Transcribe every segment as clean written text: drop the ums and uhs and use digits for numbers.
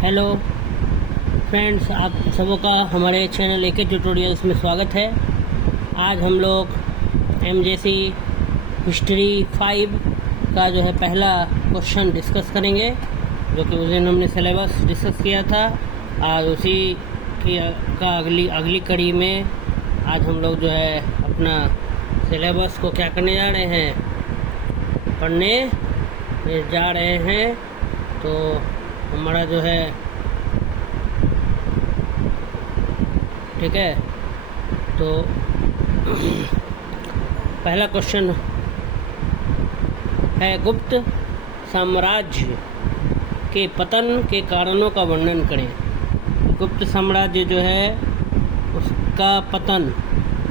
Hello friends, आप सबों का हमारे चैनल एके ट्यूटोरियल्स में स्वागत है। आज हम लोग एमजेसी हिस्ट्री 5 का जो है पहला क्वेश्चन डिस्कस करेंगे, जो कि उस दिन हमने सिलेबस डिस्कस किया था। आज उसी की का अगली कड़ी में आज हम लोग जो है अपना सिलेबस को क्या करने जा रहे हैं, पढ़ने जा रहे हैं। तो हमारा जो है ठीक है, तो पहला क्वेश्चन है, गुप्त साम्राज्य के पतन के कारणों का वर्णन करें। गुप्त साम्राज्य जो है उसका पतन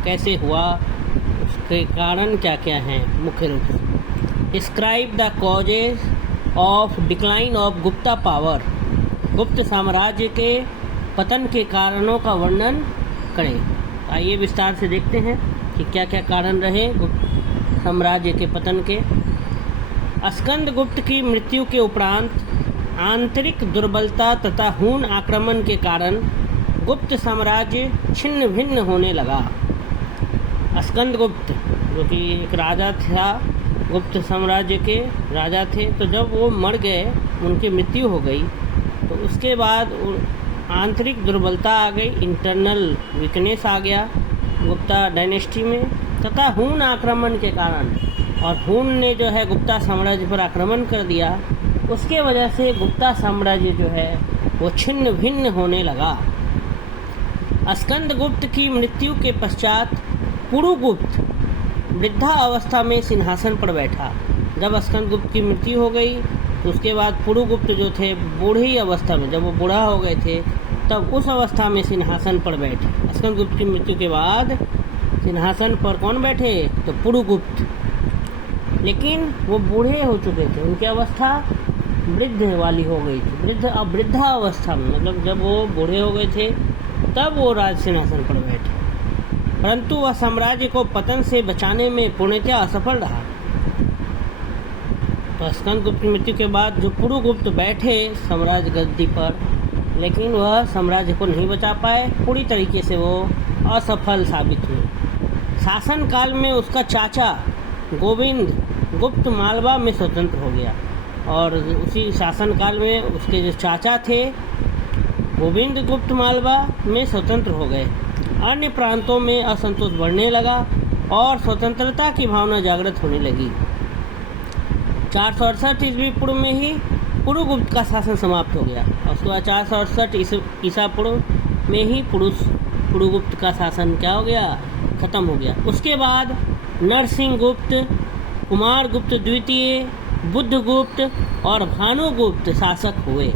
कैसे हुआ, उसके कारण क्या क्या हैं मुख्य रूप से। Describe the causes of decline of Gupta power. गुप्त साम्राज्य के पतन के कारणों का वर्णन करें। आइए विस्तार से देखते हैं कि क्या क्या कारण रहे गुप्त साम्राज्य के पतन के। स्कंदगुप्त की मृत्यु के उपरांत आंतरिक दुर्बलता तथा हूण आक्रमण के कारण गुप्त साम्राज्य छिन्न भिन्न होने लगा। स्कंदगुप्त जो कि एक राजा था, गुप्त साम्राज्य के राजा थे, तो जब वो मर गए, उनकी मृत्यु हो गई, तो उसके बाद आंतरिक दुर्बलता आ गई, इंटरनल वीकनेस आ गया गुप्ता डायनेस्टी में, तथा हूण आक्रमण के कारण, और हूण ने जो है गुप्ता साम्राज्य पर आक्रमण कर दिया। उसके वजह से गुप्ता साम्राज्य जो है वो छिन्न भिन्न होने लगा। स्कंदगुप्त की मृत्यु के पश्चात पुरुगुप्त वृद्धा अवस्था में सिंहासन पर बैठा। जब स्कंदगुप्त की मृत्यु हो गई तो उसके बाद पुरुगुप्त जो थे बूढ़ी अवस्था में, जब वो बूढ़ा हो गए थे, तब उस अवस्था में सिंहासन पर बैठे। स्कंदगुप्त की मृत्यु के बाद सिंहासन पर कौन बैठे, तो पुरुगुप्त। लेकिन वो बूढ़े हो चुके थे, उनकी अवस्था वृद्ध वाली हो गई थी, वृद्धा अवस्था में, मतलब जब वो बूढ़े हो गए थे तब वो राज सिंहासन पर बैठे। परंतु वह साम्राज्य को पतन से बचाने में पूर्णतः असफल रहा। तो स्कंदगुप्त की मृत्यु के बाद जो पुरुगुप्त बैठे साम्राज्य गद्दी पर, लेकिन वह साम्राज्य को नहीं बचा पाए, पूरी तरीके से वो असफल साबित हुए। शासन काल में उसका चाचा गोविंद गुप्त मालवा में स्वतंत्र हो गया, और उसी शासन काल में उसके जो चाचा थे गोविंद गुप्त मालवा में स्वतंत्र हो गए। अन्य प्रांतों में असंतोष बढ़ने लगा और स्वतंत्रता की भावना जागृत होने लगी। 468 ईस्वी पूर्व में ही पुरुगुप्त का शासन समाप्त हो गया, और उसके बाद 468 ईसा पूर्व में ही पुरुगुप्त का शासन क्या हो गया, खत्म हो गया। उसके बाद नरसिंहगुप्त, कुमारगुप्त द्वितीय, बुद्धगुप्त और भानुगुप्त शासक हुए।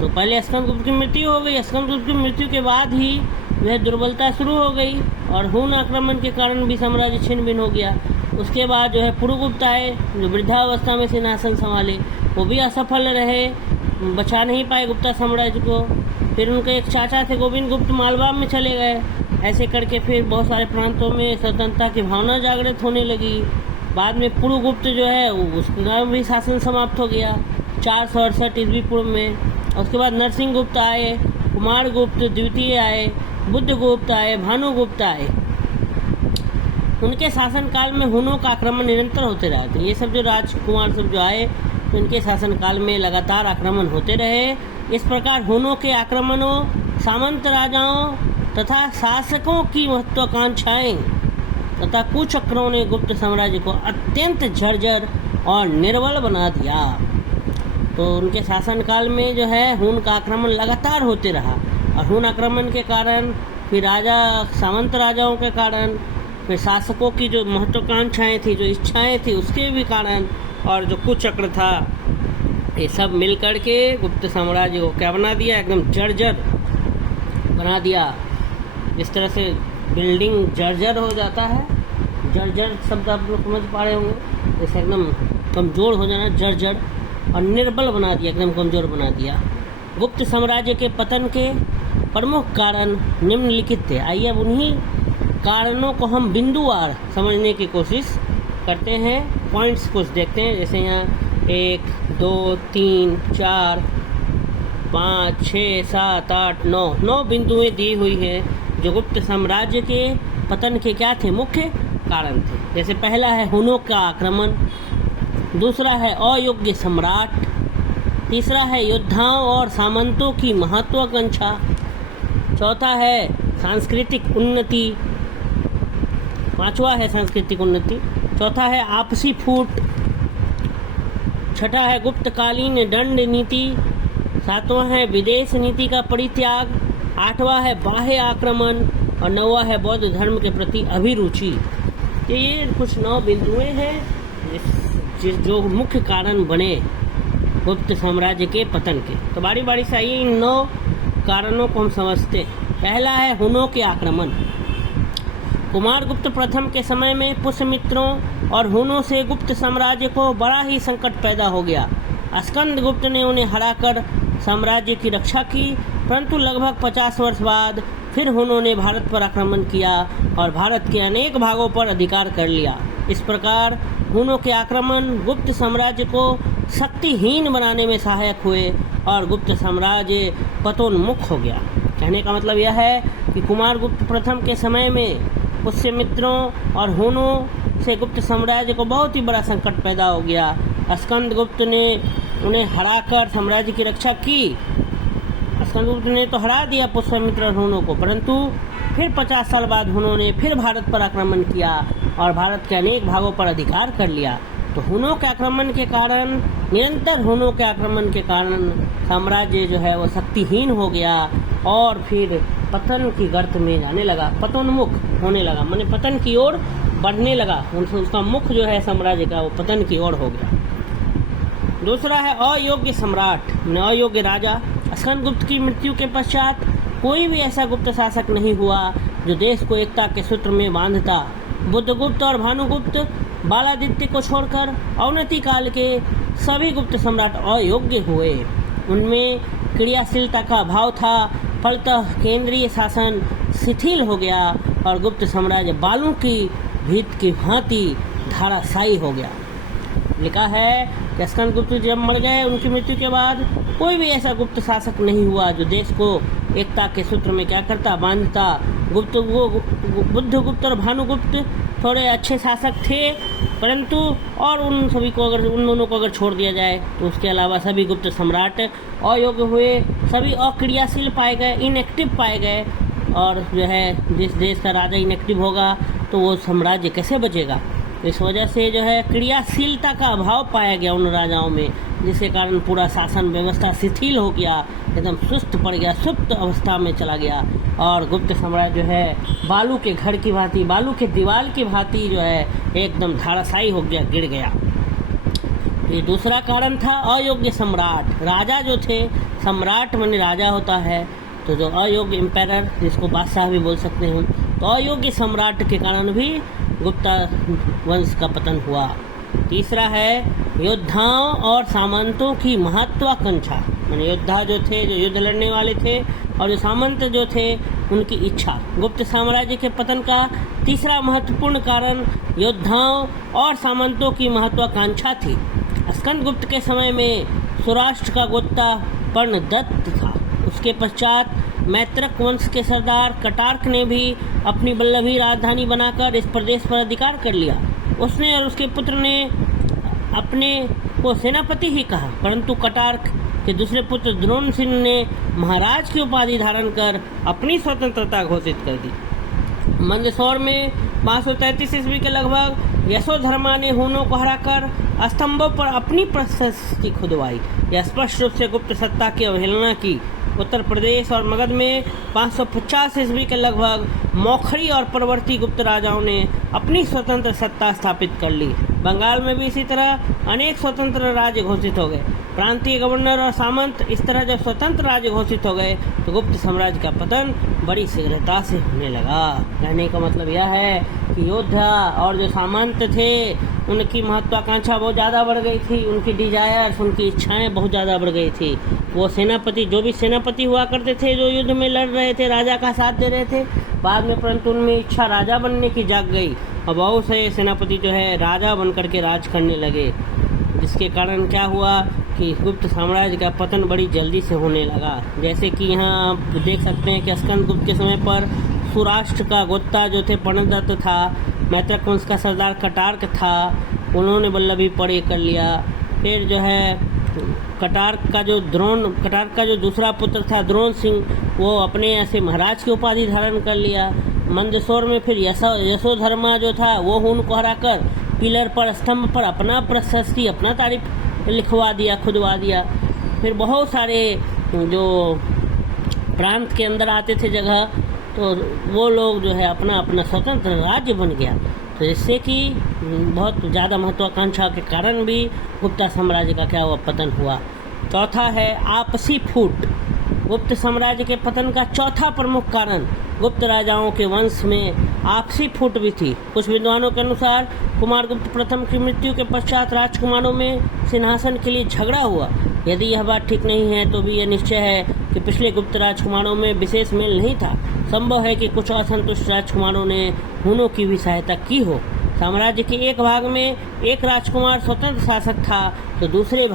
तो पहले स्कंदगुप्त की मृत्यु हो गई। स्कंदगुप्त की मृत्यु के बाद ही वह दुर्बलता शुरू हो गई, और हूण आक्रमण के कारण भी साम्राज्य छिन्न भिन्न हो गया। उसके बाद जो है पुरुगुप्त आए, जो वृद्धावस्था में सिंहासन संभाले, वो भी असफल रहे, बचा नहीं पाए गुप्ता साम्राज्य को। फिर उनके एक चाचा थे गोविंद गुप्त मालवा में चले गए। ऐसे करके फिर बहुत सारे प्रांतों में स्वतंत्रता की भावना जागृत होने लगी। बाद में पुरुगुप्त जो है उसका भी शासन समाप्त हो गया 468 ईस्वी पूर्व में। उसके बाद नरसिंहगुप्त आए, कुमारगुप्त द्वितीय आए, बुद्धगुप्त आए, भानुगुप्त आए। उनके शासनकाल में हुनों का आक्रमण निरंतर होते रहा। तो ये सब जो राजकुमार सब जो आए, तो उनके शासनकाल में लगातार आक्रमण होते रहे। इस प्रकार हुनों के आक्रमणों, सामंत राजाओं तथा शासकों की महत्वाकांक्षाएं तथा कुचक्रों ने गुप्त साम्राज्य को अत्यंत जर्जर और निर्बल बना दिया। तो उनके शासनकाल में जो है हूण का आक्रमण लगातार होते रहा, और हूण आक्रमण के कारण फिर सामंत राजाओं के कारण, फिर शासकों की जो महत्वाकांक्षाएं थी, जो इच्छाएं थी, उसके भी कारण, और जो कुचक्र था, ये सब मिलकर के गुप्त साम्राज्य को क्या बना दिया, एकदम जर्जर बना दिया। जिस तरह से बिल्डिंग जर्जर हो जाता है, जर्जर शब्द आप लोग समझ पा रहे होंगे, जैसे एकदम कमज़ोर हो जाना, जर्जर, और निर्बल बना दिया, एकदम कमज़ोर बना दिया। गुप्त साम्राज्य के पतन के प्रमुख कारण निम्नलिखित थे। आइए अब उन्हीं कारणों को हम बिंदुवार समझने की कोशिश करते हैं, पॉइंट्स कुछ देखते हैं। जैसे यहाँ 1, 2, 3, 4 5, 6, 7, 8, 9 बिंदुएं दी हुई है जो गुप्त साम्राज्य के पतन के क्या थे, मुख्य कारण थे। जैसे पहला है हुनों का आक्रमण, दूसरा है अयोग्य सम्राट, तीसरा है योद्धाओं और सामंतों की महत्वाकांक्षा, चौथा है सांस्कृतिक उन्नति, पांचवा है सांस्कृतिक उन्नति, चौथा है आपसी फूट, छठा है गुप्तकालीन दंड नीति, सातवां है विदेश नीति का परित्याग, आठवां है बाह्य आक्रमण और नौवां है बौद्ध धर्म के प्रति अभिरुचि। तो ये कुछ 9 बिंदुएं हैं जो मुख्य कारण बने गुप्त साम्राज्य के पतन के। तो बारी बारी से आइए इन 9 कारणों को हम समझते हैं। पहला है हुनों के आक्रमण। कुमारगुप्त प्रथम के समय में पुष्यमित्रों और हुनों से गुप्त साम्राज्य को बड़ा ही संकट पैदा हो गया। स्कंदगुप्त ने उन्हें हराकर साम्राज्य की रक्षा की, परंतु लगभग 50 वर्ष बाद फिर हुनों ने भारत पर आक्रमण किया और भारत के अनेक भागों पर अधिकार कर लिया। इस प्रकार हुनों के आक्रमण गुप्त साम्राज्य को शक्तिहीन बनाने में सहायक हुए और गुप्त साम्राज्य पतोन्मुख हो गया। कहने का मतलब यह है कि कुमारगुप्त प्रथम के समय में पुष्यमित्रों और हुनों से गुप्त साम्राज्य को बहुत ही बड़ा संकट पैदा हो गया। स्कंदगुप्त ने उन्हें हराकर साम्राज्य की रक्षा की। स्कंदगुप्त ने तो हरा दिया पुष्यमित्र और हुनों को, परंतु फिर 50 साल बाद हुनों ने फिर भारत पर आक्रमण किया और भारत के अनेक भागों पर अधिकार कर लिया। तो हुनों के आक्रमण के कारण, निरंतर हुनों के आक्रमण के कारण साम्राज्य जो है वो शक्तिहीन हो गया और फिर पतन की गर्त में जाने लगा, पतोन्मुख होने लगा, माने पतन की ओर बढ़ने लगा। उसका मुख जो है साम्राज्य का वो पतन की ओर हो गया। दूसरा है अयोग्य सम्राट, अयोग्य राजा। स्कंदगुप्त की मृत्यु के पश्चात कोई भी ऐसा गुप्त शासक नहीं हुआ जो देश को एकता के सूत्र में बांधता। बुद्धगुप्त और भानुगुप्त, बालादित्य को छोड़कर अवनति काल के सभी गुप्त सम्राट अयोग्य हुए। उनमें क्रियाशीलता का अभाव था, फलतः केंद्रीय शासन शिथिल हो गया और गुप्त साम्राज्य बालू की भीत की भांति धाराशायी हो गया। लिखा है कि स्कंदगुप्त जब मर गए, उनकी मृत्यु के बाद कोई भी ऐसा गुप्त शासक नहीं हुआ जो देश को एकता के सूत्र में क्या करता, बांधता। बुद्धगुप्त और भानुगुप्त थोड़े अच्छे शासक थे, परंतु और उन दोनों को अगर छोड़ दिया जाए तो उसके अलावा सभी गुप्त सम्राट अयोग्य हुए, सभी अक्रियाशील पाए गए, इनएक्टिव पाए गए। और जो है जिस देश का राजा इनएक्टिव होगा तो वो साम्राज्य कैसे बचेगा। इस वजह से जो है क्रियाशीलता का अभाव पाया गया उन राजाओं में, जिसके कारण पूरा शासन व्यवस्था शिथिल हो गया, एकदम सुस्त पड़ गया, सुप्त अवस्था में चला गया और गुप्त साम्राज्य जो है बालू के घर की भांति, बालू के दीवार की भांति जो है एकदम धाराशायी हो गया, गिर गया। ये दूसरा कारण था अयोग्य सम्राट। राजा जो थे, सम्राट माने राजा होता है, तो जो अयोग्य एम्पायर, जिसको बादशाह भी बोल सकते हैं, तो अयोग्य सम्राट के कारण भी गुप्ता वंश का पतन हुआ। तीसरा है योद्धाओं और सामंतों की महत्वाकांक्षा, माने योद्धा जो थे, जो युद्ध लड़ने वाले थे, और जो सामंत जो थे, उनकी इच्छा। गुप्त साम्राज्य के पतन का तीसरा महत्वपूर्ण कारण योद्धाओं और सामंतों की महत्वाकांक्षा थी। स्कंदगुप्त के समय में सौराष्ट्र का गोत्ता पर्णदत्त था। उसके पश्चात मैत्रक वंश के सरदार कटार्क ने भी अपनी वल्लभी राजधानी बनाकर इस प्रदेश पर अधिकार कर लिया। उसने और उसके पुत्र ने अपने को सेनापति ही कहा, परंतु कटार्क के दूसरे पुत्र द्रोण सिंह ने महाराज की उपाधि धारण कर अपनी स्वतंत्रता घोषित कर दी। मंदसौर में 533 ईस्वी के लगभग यशोधर्मा ने हुनों को हराकर स्तंभों पर अपनी प्रशस्ति खुदवाई। यह स्पष्ट रूप से गुप्त सत्ता की अवहेलना की। उत्तर प्रदेश और मगध में 550 ईस्वी के लगभग मौखरी और परवर्ती गुप्त राजाओं ने अपनी स्वतंत्र सत्ता स्थापित कर ली। बंगाल में भी इसी तरह अनेक स्वतंत्र राज्य घोषित हो गए। प्रांतीय गवर्नर और सामंत इस तरह जब स्वतंत्र राज्य घोषित हो गए तो गुप्त साम्राज्य का पतन बड़ी शीघ्रता से होने लगा। कहने का मतलब यह है कि योद्धा और जो सामंत थे उनकी महत्वाकांक्षा बहुत ज़्यादा बढ़ गई थी, उनकी डिजायर्स, उनकी इच्छाएं बहुत ज़्यादा बढ़ गई थी। वो सेनापति, जो भी सेनापति हुआ करते थे, जो युद्ध में लड़ रहे थे, राजा का साथ दे रहे थे, बाद में परंतु उनमें इच्छा राजा बनने की जाग गई और बहुत से सेनापति जो है राजा बन करके राज करने लगे, जिसके कारण क्या हुआ कि गुप्त साम्राज्य का पतन बड़ी जल्दी से होने लगा। जैसे कि यहाँ आप देख सकते हैं कि स्कंदगुप्त के समय पर सौराष्ट्र का गोत्ता जो थे प्रणदत्त था, मैत्रक वंश का सरदार कटार्क था, उन्होंने वल्लभी पड़े कर लिया। फिर जो है कटार्क का जो दूसरा पुत्र था द्रोण सिंह, वो अपने ऐसे महाराज की उपाधि धारण कर लिया। मंदसौर में फिर यशोधर्मा जो था वो उनको हराकर पिलर पर स्तंभ पर अपना प्रशस्ति अपना तारीफ लिखवा दिया, खुदवा दिया। फिर बहुत सारे जो प्रांत के अंदर आते थे जगह, तो वो लोग जो है अपना अपना स्वतंत्र राज्य बन गया। तो इससे कि बहुत ज़्यादा महत्वाकांक्षा के कारण भी गुप्ता साम्राज्य का क्या हुआ, पतन हुआ। चौथा है आपसी फूट। गुप्त साम्राज्य के पतन का चौथा प्रमुख कारण गुप्त राजाओं के वंश में आपसी फूट भी थी। कुछ विद्वानों के अनुसार कुमारगुप्त प्रथम की मृत्यु के पश्चात राजकुमारों में सिंहासन के लिए झगड़ा हुआ। यदि यह बात ठीक नहीं है तो भी यह निश्चय है कि पिछले गुप्त राजकुमारों में विशेष मेल नहीं था। संभव है कि कुछ असंतुष्ट राजकुमारों ने हुनों की भी सहायता की हो। साम्राज्य के एक भाग में एक राजकुमार स्वतंत्र शासक था, तो दूसरे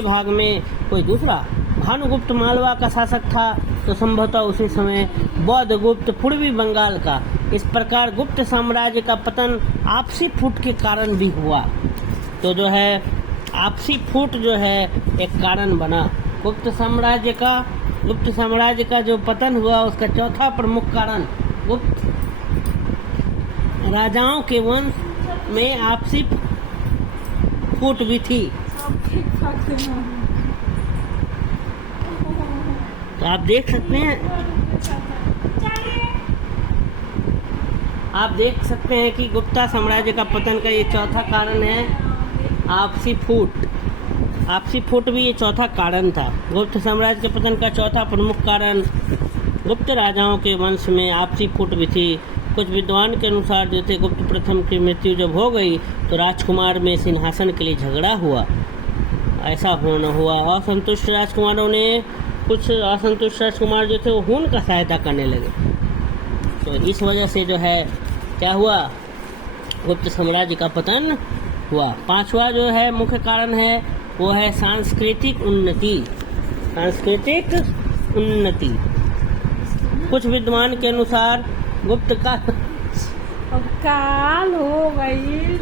भाग में कोई दूसरा भानुगुप्त मालवा का शासक था, तो संभवतः उसी समय बौद्धगुप्त पूर्वी बंगाल का। इस प्रकार गुप्त साम्राज्य का पतन आपसी फूट के कारण भी हुआ। तो जो है आपसी फूट जो है एक कारण बना। गुप्त साम्राज्य का जो पतन हुआ उसका चौथा प्रमुख कारण गुप्त राजाओं के वंश में आपसी फूट भी थी। तो आप देख सकते हैं कि गुप्ता साम्राज्य का पतन का ये चौथा कारण है आपसी फूट। आपसी फूट भी ये चौथा कारण था। गुप्त साम्राज्य के पतन का चौथा प्रमुख कारण गुप्त राजाओं के वंश में आपसी फूट भी थी। कुछ विद्वान के अनुसार जो थे गुप्त प्रथम की मृत्यु जब हो गई तो राजकुमार में सिंहासन के लिए झगड़ा हुआ, ऐसा होना हुआ। कुछ असंतुष्ट राजकुमार जो थे वो हुन का सहायता करने लगे। तो इस वजह से जो है क्या हुआ, गुप्त साम्राज्य का पतन हुआ। पांचवा जो है मुख्य कारण है वो है सांस्कृतिक उन्नति। कुछ विद्वान के अनुसार गुप्त का काल हो गई।